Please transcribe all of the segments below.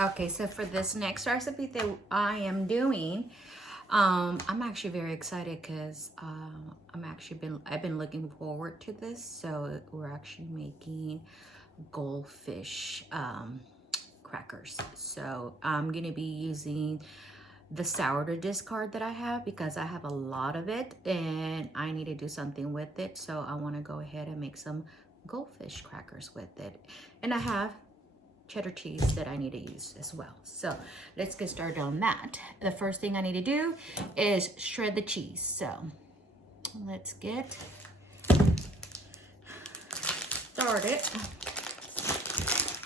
Okay, so for this next recipe that I am doing, I'm actually very excited because I've been looking forward to this. So we're actually making goldfish crackers. So I'm gonna be using the sourdough discard that I have because I have a lot of it and I need to do something with it. So I want to go ahead and make some goldfish crackers with it. And I have cheddar cheese that I need to use as well. So let's get started on that. The first thing I need to do is shred the cheese. So let's get started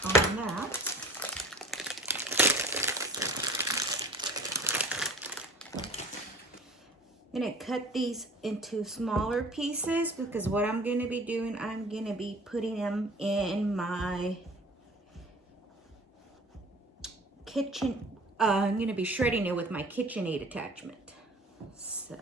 on that. I'm gonna cut these into smaller pieces because what I'm gonna be doing, I'm gonna be putting them in my kitchen. I'm gonna be shredding it with my KitchenAid attachment. So.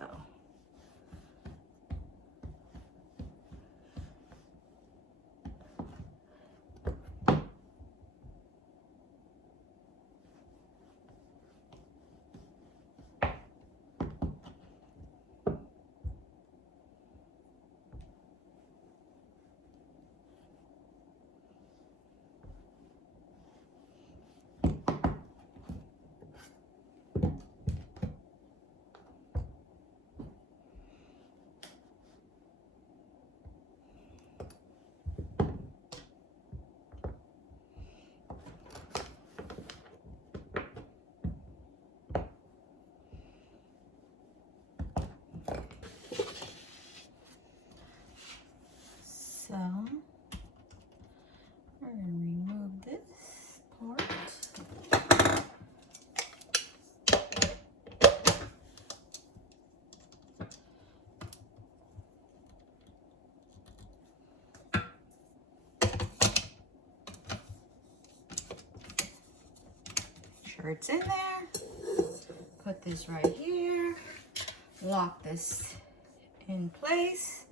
So we're going to remove this part. Sure it's in there. Put this right here. Lock this in place.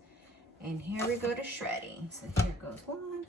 And here we go to shredding. So here goes one.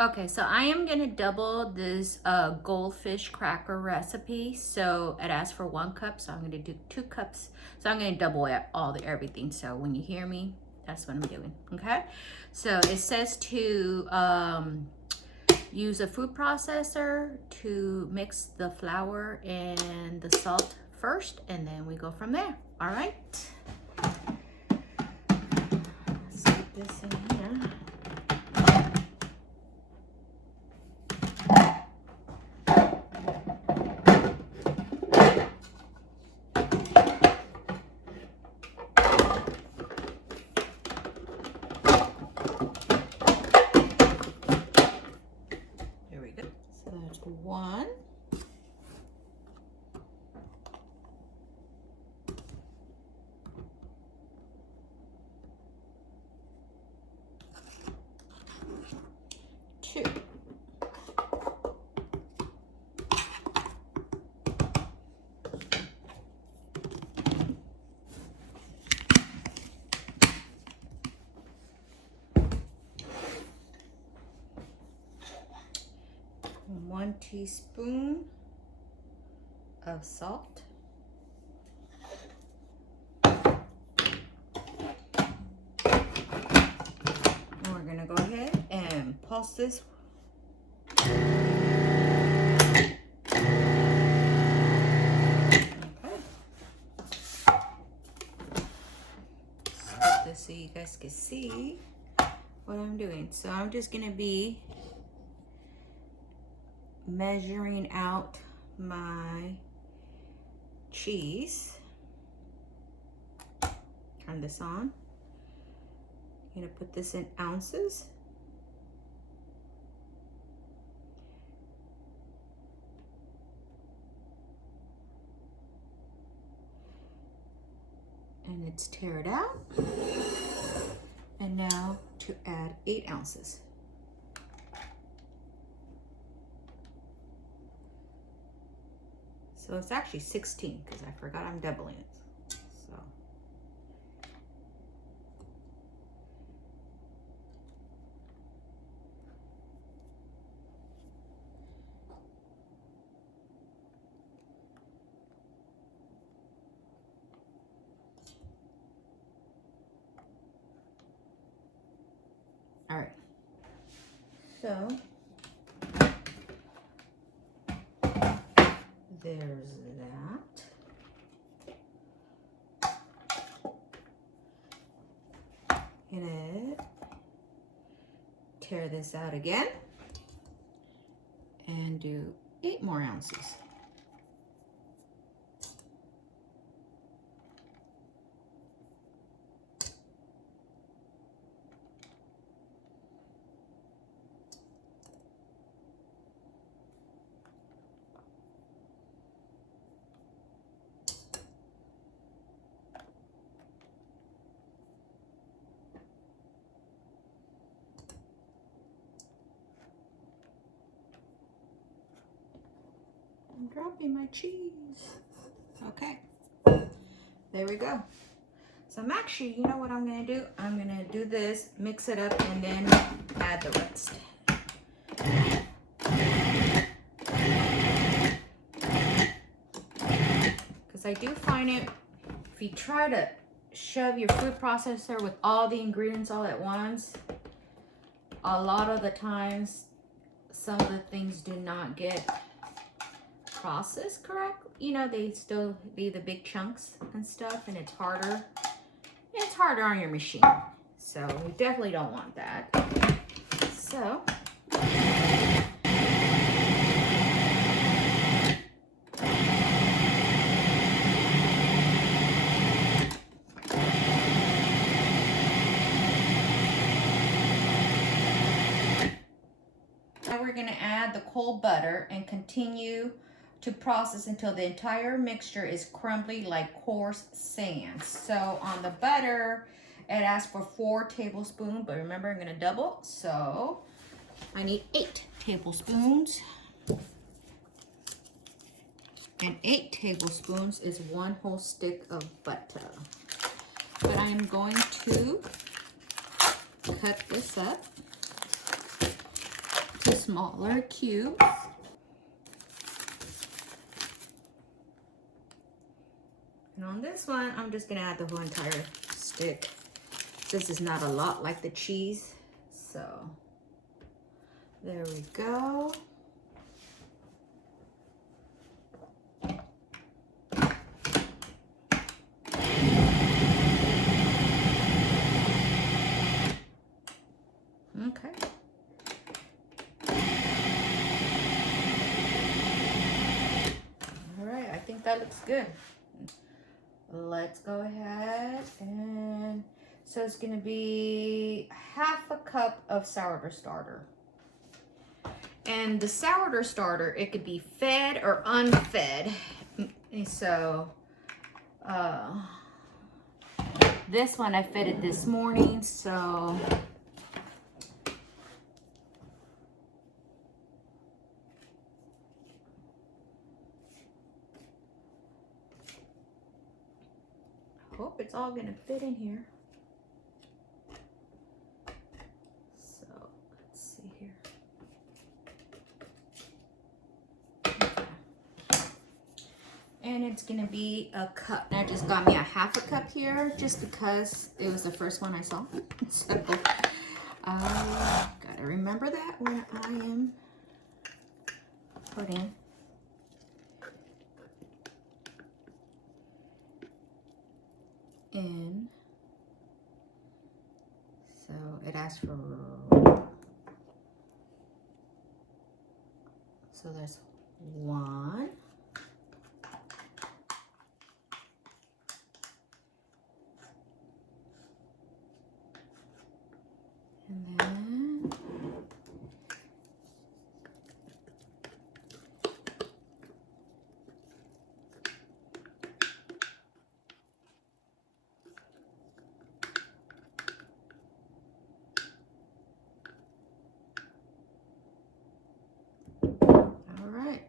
Okay, so I am gonna double this goldfish cracker recipe. So it asks for 1 cup, so I'm gonna do 2 cups. So I'm gonna double everything. So when you hear me, that's what I'm doing, okay? So it says to use a food processor to mix the flour and the salt first, and then we go from there, all right? Let's put this in here. 1. Two. One teaspoon of salt. And we're gonna go ahead and pulse this. So you guys can see what I'm doing. So I'm just gonna be measuring out my cheese. Turn this on. I'm gonna put this in ounces. And it's teared out. And now to add 8 ounces. So it's actually 16 because I forgot I'm doubling it. So. All right. So there's that. Gonna tear this out again and do 8 more ounces. I'm dropping my cheese. Okay, there we go. So I'm actually, you know what I'm gonna do? I'm gonna do this, mix it up, and then add the rest. Because I do find it, if you try to shove your food processor with all the ingredients all at once, a lot of the times, some of the things do not get processed correct. You know, they still leave the big chunks and stuff, and it's harder. It's harder on your machine. So you definitely don't want that. So now we're going to add the cold butter and continue to process until the entire mixture is crumbly like coarse sand. So on the butter, it asks for 4 tablespoons, but remember I'm going to double. So I need 8 tablespoons. And 8 tablespoons is 1 whole stick of butter. But I'm going to cut this up to smaller cubes. And on this one, I'm just gonna add the whole entire stick. This is not a lot like the cheese. So there we go. Okay. All right, I think that looks good. Let's go ahead and, so it's gonna be 1/2 cup of sourdough starter. And the sourdough starter, it could be fed or unfed. And so this one I fed it this morning, so I hope it's all gonna fit in here. So let's see here. And it's gonna be a cup. I just got me a half a cup here just because it was the first one I saw. So gotta remember that when I am putting in. So it asks for, so there's one. And then all right.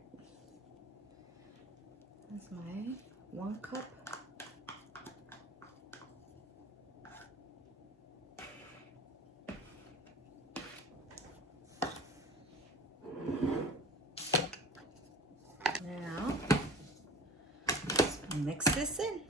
That's my 1 cup. Now, let's mix this in.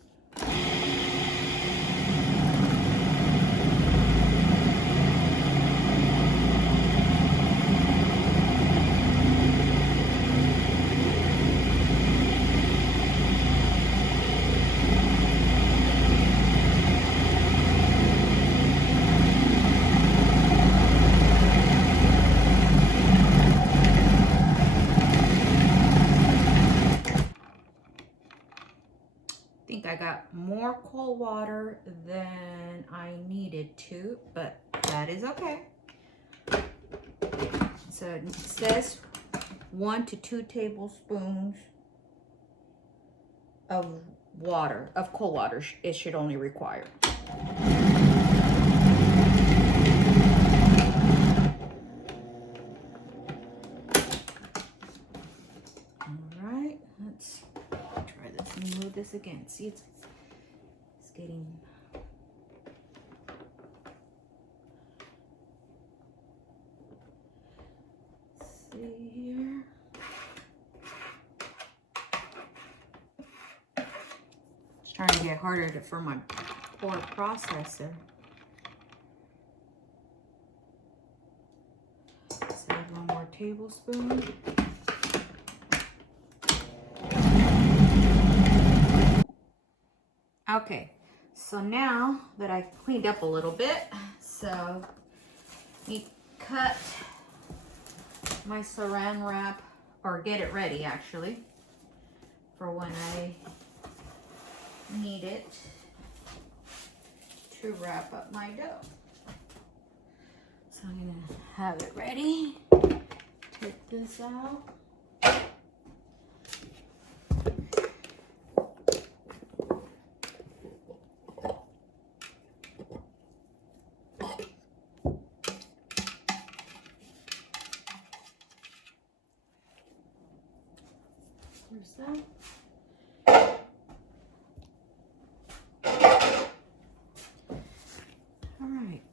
I got more cold water than I needed to, but that is okay. So it says 1 to 2 tablespoons of water, of cold water, it should only require. All right, let's try this and move this again. See, it's getting, see here. It's trying to get harder for my poor processor. Let's add 1 more tablespoon. Okay, so now that I cleaned up a little bit, so me cut my saran wrap, or get it ready actually, for when I need it to wrap up my dough. So I'm gonna have it ready. Take this out. There's that. All right.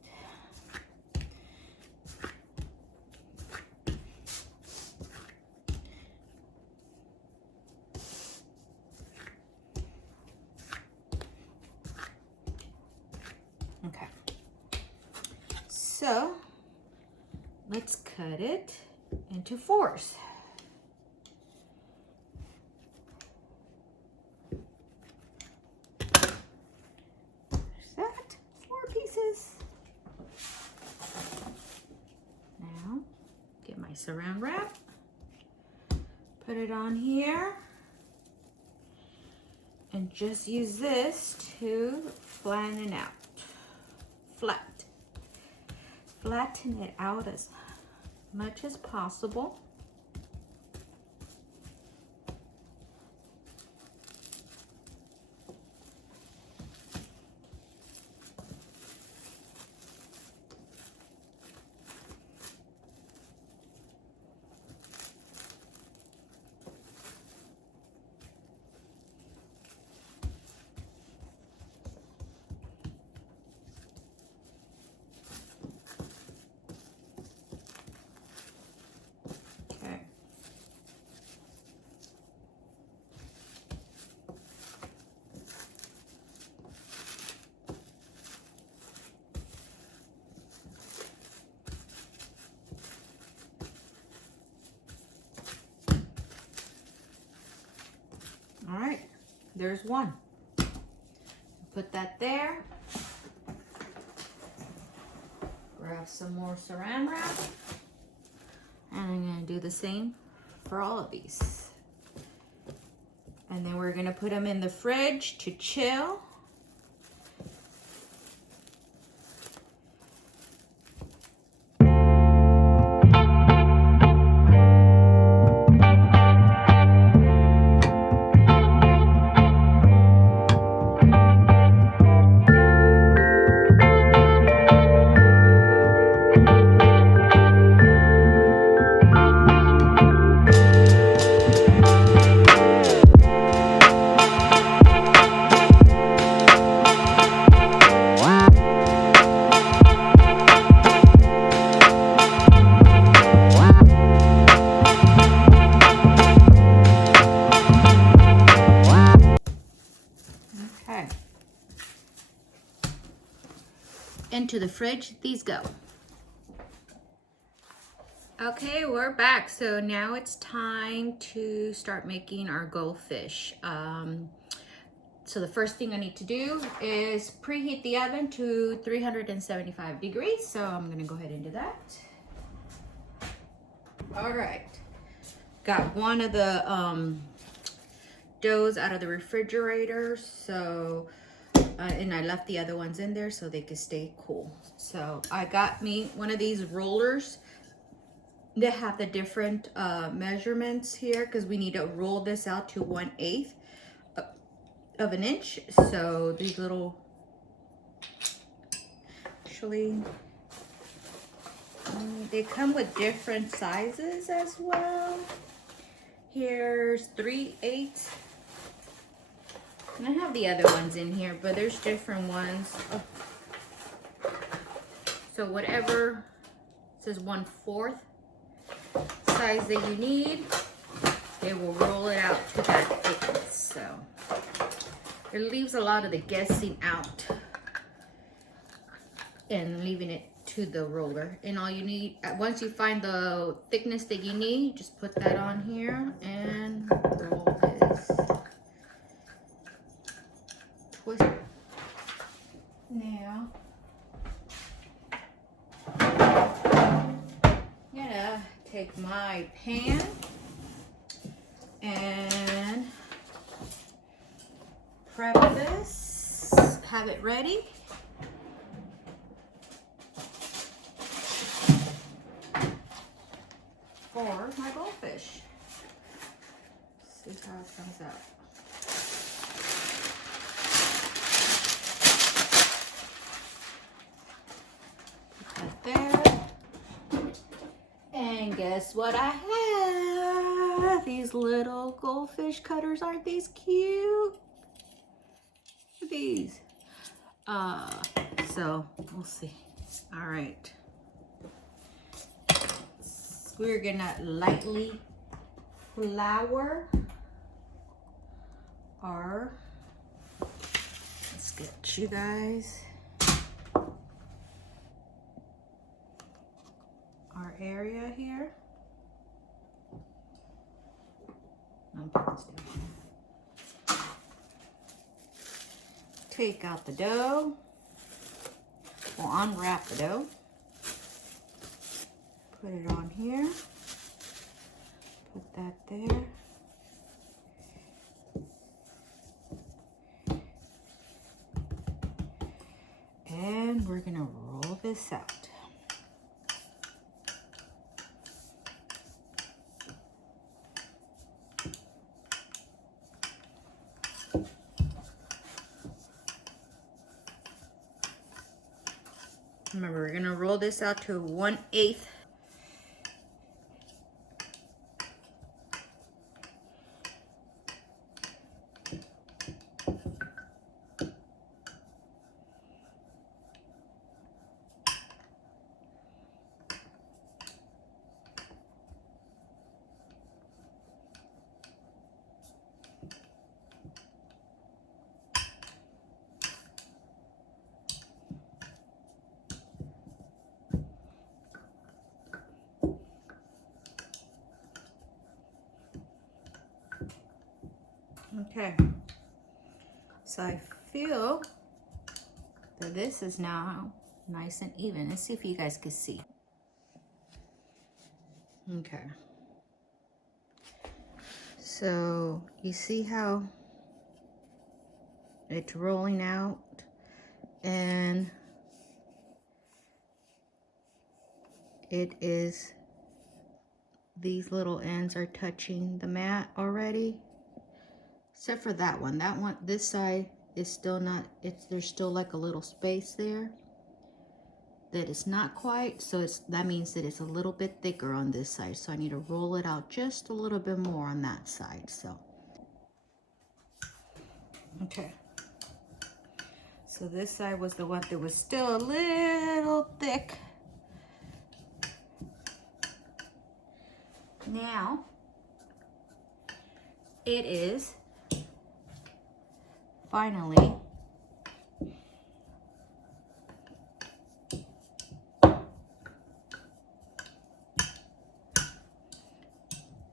Okay. So let's cut it into 4s. Now, get my saran wrap, put it on here, and just use this to flatten it out. Flatten it out as much as possible. there's one. Put that there. Grab some more saran wrap. And I'm gonna do the same for all of these. And then we're gonna put them in the fridge to chill. Into the fridge these go. Okay, we're back. So now it's time to start making our goldfish. So the first thing I need to do is preheat the oven to 375 degrees. So I'm gonna go ahead and do that. All right, got one of the doughs out of the refrigerator. So and I left the other ones in there so they could stay cool. So I got me one of these rollers. They have the different measurements here because we need to roll this out to 1/8 of an inch. So these little, actually, they come with different sizes as well. Here's 3/8. And I have the other ones in here, but there's different ones. Oh. So whatever says 1/4 size that you need, they will roll it out to that thickness. So it leaves a lot of the guessing out and leaving it to the roller. And all you need, once you find the thickness that you need, just put that on here and roll this. Twist. Now, yeah, take my pan and prep this, have it ready. For my goldfish. See how it comes out. Put that there. And guess what I have? These little goldfish cutters. Aren't these cute? Look at these. So we'll see. All right. We're gonna lightly flour our, let's get you guys our area here. I'm putting this down. Take out the dough. We'll unwrap the dough. Put it on here. Put that there. And we're gonna roll this out. Remember, we're gonna roll this out to 1/8. Okay, So I feel that this is now nice and even. Let's see if you guys can see. Okay. So you see how it's rolling out, and it is, these little ends are touching the mat already, except for that one. That one, this side is still not, there's still like a little space there that is not quite, so that means that it's a little bit thicker on this side, so I need to roll it out just a little bit more on that side. So okay, so this side was the one that was still a little thick. Now it is finally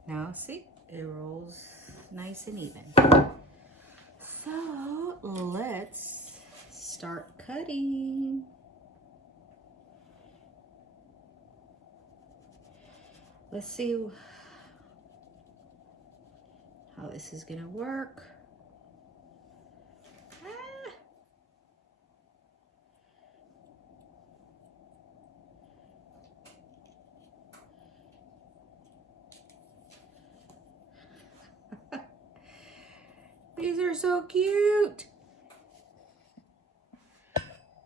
now see, it rolls nice and even. So let's start cutting. Let's see how this is gonna work. These are so cute.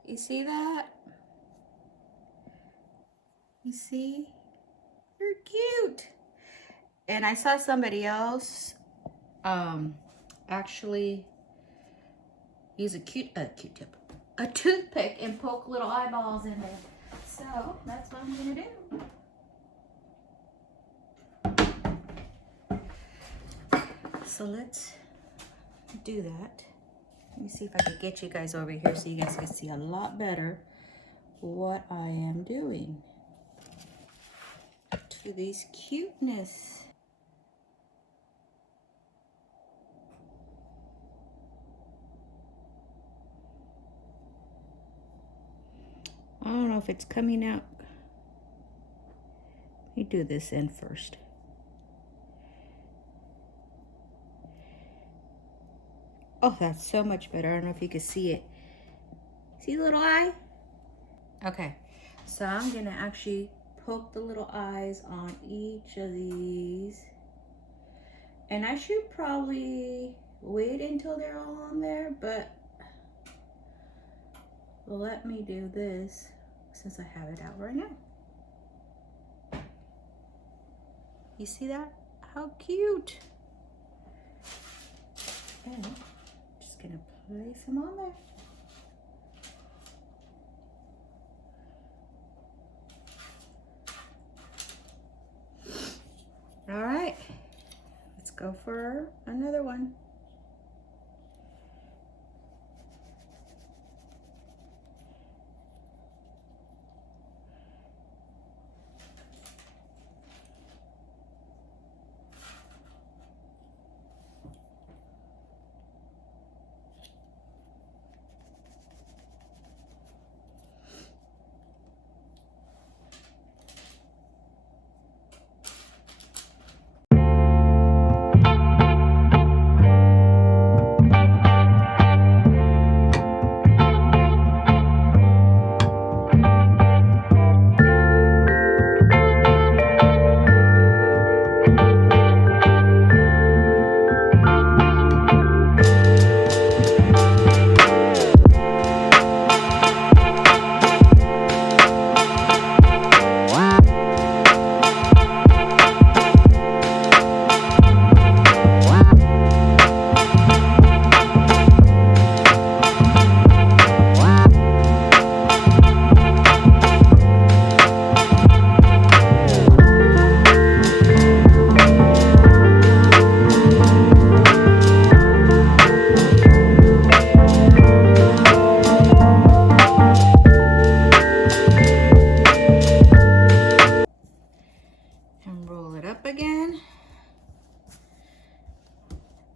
You see that? You see? They're cute. And I saw somebody else actually use a Q-tip, a toothpick, and poke little eyeballs in there. So that's what I'm gonna do. So let's do that. Let me see if I can get you guys over here so you guys can see a lot better what I am doing to these cuteness. I don't know if it's coming out. Let me do this end first. Oh, that's so much better. I don't know if you can see it. See the little eye? Okay, so I'm gonna actually poke the little eyes on each of these. And I should probably wait until they're all on there, but let me do this since I have it out right now. You see that? How cute. And I'm just gonna place them on there. All right, let's go for another one.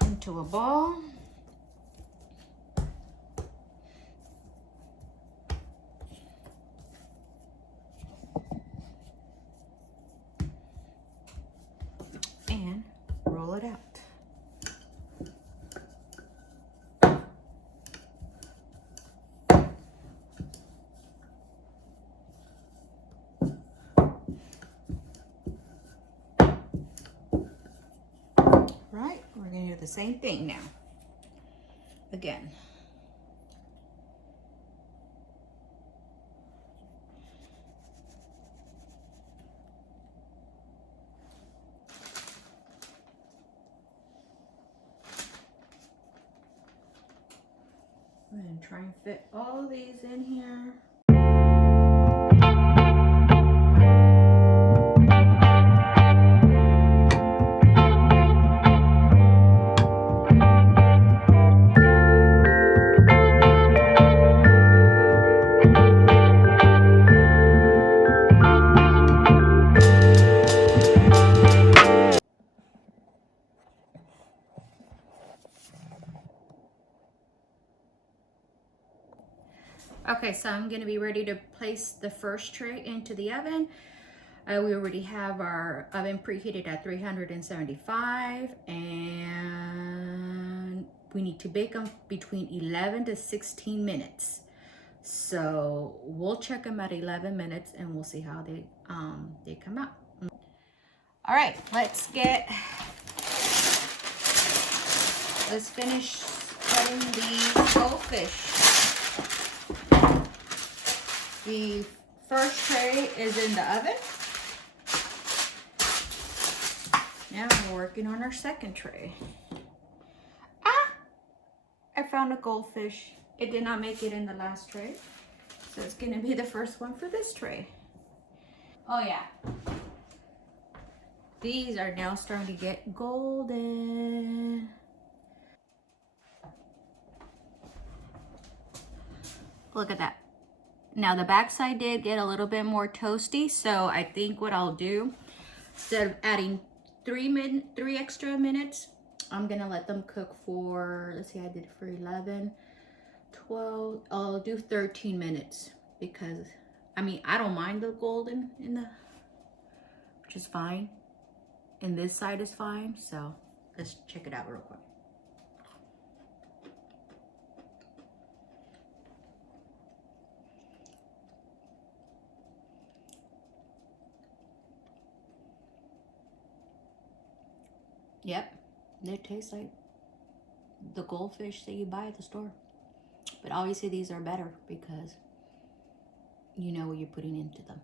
Into a ball. pull it out. Right, we're going to do the same thing now. Again. I'm going to try and fit all these in here. Okay, so I'm gonna be ready to place the first tray into the oven. We already have our oven preheated at 375 and we need to bake them between 11 to 16 minutes. So we'll check them at 11 minutes and we'll see how they come out. All right, let's finish cutting the goldfish. The first tray is in the oven. Now we're working on our second tray. Ah! I found a goldfish. It did not make it in the last tray. So it's gonna be the first one for this tray. Oh yeah. These are now starting to get golden. Look at that. Now the backside did get a little bit more toasty, so I think what I'll do, instead of adding 3 extra minutes, I'm gonna let them cook for, let's see, I did it for 11, 12, I'll do 13 minutes because, I mean, I don't mind the golden which is fine. And this side is fine, so let's check it out real quick. Yep, they taste like the goldfish that you buy at the store. But obviously these are better because you know what you're putting into them.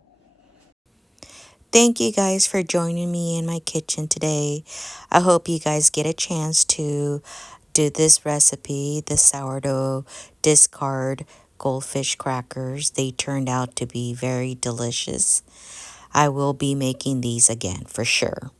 Thank you guys for joining me in my kitchen today. I hope you guys get a chance to do this recipe, the sourdough discard goldfish crackers. They turned out to be very delicious. I will be making these again for sure.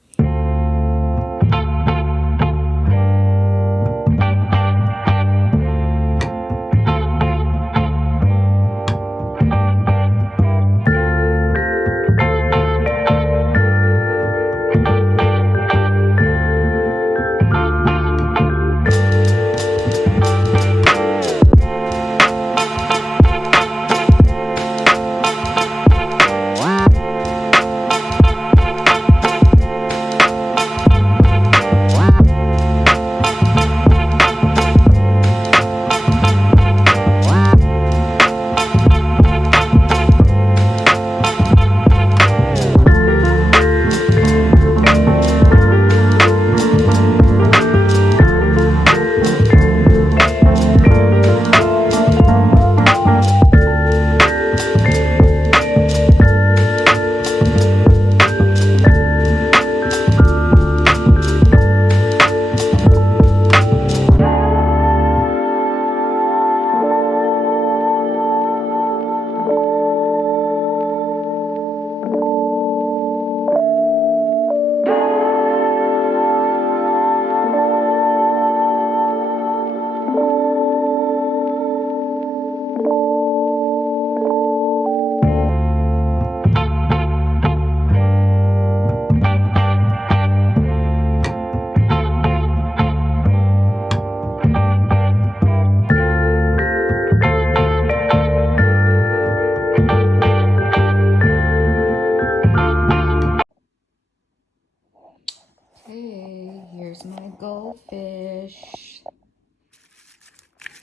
goldfish.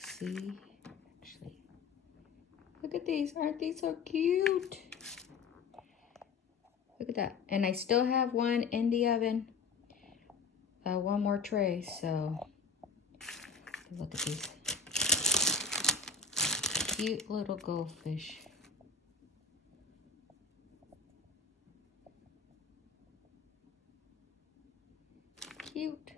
See, actually, look at these. Aren't these so cute? Look at that. And I still have one in the oven. One more tray, so look at these cute little goldfish. Cute.